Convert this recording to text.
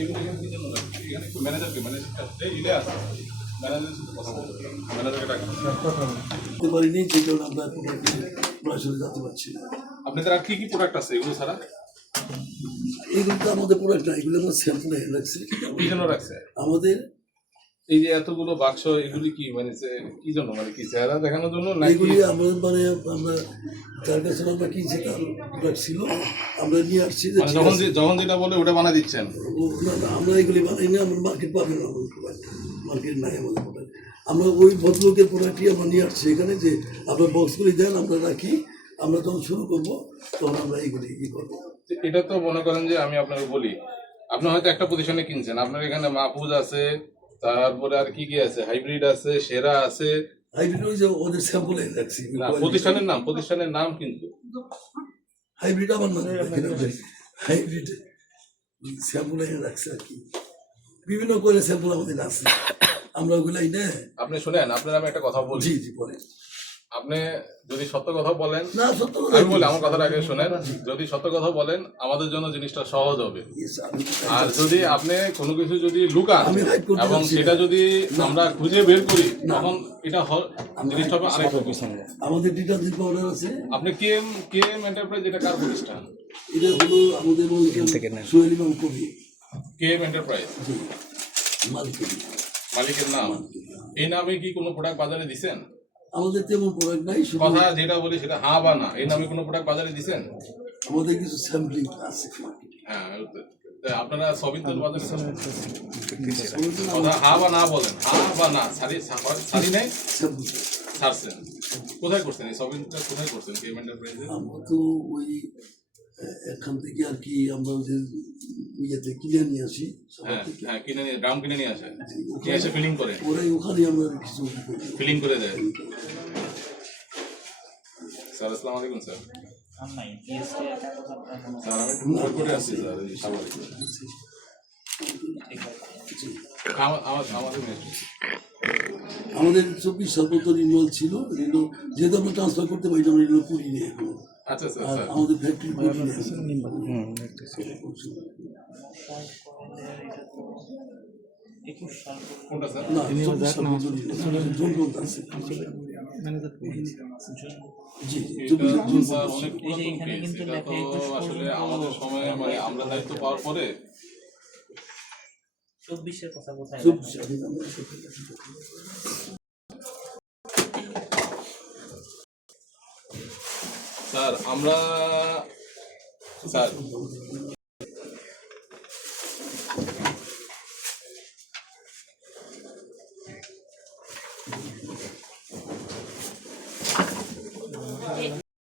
এগুলো এখানে কি জন্য রাখছি? এখানে একটু ম্যানেজারকে ম্যানেজারটা ইলে আছে ম্যানেজারের সাথে কথা বলতে ম্যানেজারকে ডাকতে পারিনি, যে কারণে আমরা সরাসরি যেতে পারছি না। আপনাদের আর কি কি প্রোডাক্ট আছে এগুলো ছাড়া? এইগুলো তো আমাদের প্রোডাক্ট না, এগুলো আমরা স্যাম্পল রাখছি। কি জন্য রাখছে আমাদের এই যে এতগুলো বাক্স এগুলি কি মানে কি জন্য মানে কি চেহারা দেখানোর জন্য নাকি এগুলি আমাদের মানে আমরা যার কাছে আমরা কিনছি তার প্রোডাক্ট ছিল, আমরা নিয়ে আসছি যে মানে যখন যেটা বলে ওটা বানাই দিচ্ছেন? না না, আমরা এগুলি বানাই না, আমরা মার্কেট পাবেন না, আমাদের প্রোডাক্ট মার্কেট নাই আমাদের প্রোডাক্ট। আমরা ওই ভদ্রলোকের প্রোডাক্টই আমরা নিয়ে আসছি এখানে, যে আপনার বক্সগুলি দেন আমরা রাখি, আমরা যখন শুরু করবো তখন আমরা এইগুলি ই করবো। এটা তো মনে করেন যে আমি আপনাকে বলি, আপনি হয়তো একটা প্রতিষ্ঠানে কিনছেন, আপনার এখানে মাহফুজ আছে, তারপরে আর কি কি আছে, হাইব্রিড আছে, সেরা আছে। হাইব্রিড ওই যে ওদের স্যাম্পলে রাখছি। না, প্রতিষ্ঠানের নাম কিন্তু হাইব্রিড আমার না, হাইব্রিড স্যাম্পলে রাখছে আর কি, বিভিন্ন করে স্যাম্পল আমাদের আছে, আমরা ওগুলাই না। আপনি শুনেন, আপনার আমি একটা কথা বলি। জি জি বলেন। আপনি যদি সত্য কথা বলেন, না সত্য কথা আমি বলি, আমার কথাটা আগে শোনেন। যদি সত্য কথা বলেন আমাদের জন্য জিনিসটা সহজ হবে। আর যদি আপনি কোনো কিছু যদি লুকান এবং সেটা যদি আমরা খুঁজে বের করি, তখন এটা জিনিসটা হবে আরেকটা পিছনে। আমাদের ডিটারজেন্ট পাউডার আছে। আপনি কে এম এন্টারপ্রাইজ, এটা কার প্রতিষ্ঠান? এটা হলো আমাদের সোহেল ইমাম কবি। কে এম এন্টারপ্রাইজ মালিকের নাম। এই নামে কি কোনো প্রোডাক্ট বাজারে দিছেন? আমাদের তেমন প্রোডাক্ট নাই, কথা যেটা বলি সেটা হ্যাঁ বা না। এই নামে কোনো প্রোডাক্ট বাজারে দিছেন? আমাদের কিছু স্যাম্পলিং আছে। হ্যাঁ, আপনারা সবিন্তর বাজারে কথা হ্যাঁ বা না বলেন, হ্যাঁ বা না। সারি নাই ছাড়ছেন। কোথায় করছেন এই সবিনটা, কোথায় করছেন কে এম এন্টারপ্রাইজে? আমরা তো ওই এখান থেকে আর কি আমরা যে ইয়েতে কিনে নিয়ে আসি। হ্যাঁ কিনে নিয়ে গ্রাম কিনে নিয়ে আসে, নিয়ে এসে ফিলিং করে, ওরাই ওখানে আমরা কিছু ফিলিং করে দেয়। স্যার আসসালামু আলাইকুম স্যার। স্যার আমি একটু ফোন করে আসছি স্যার, এই স্বাভাবিক। আমাদের 24 সাল পর্যন্ত রিনিউয়াল ছিল, যেহেতু আমরা ট্রান্সফার করতে পারি আমরা রিনিউয়াল করি নি এখন। আচ্ছা স্যার, আর আমাদের ফ্যাক্টরি করি না। কোনটা স্যার? না 24 সাল পর্যন্ত জুন পর্যন্ত আছে। জি জুন স্যার অনেক পুরাতন কেস। এটা তো আসলে আমাদের সময় মানে আমরা দায়িত্ব পাওয়ার পরে 24-এর কথা কোথায়? স্যার আমরা স্যার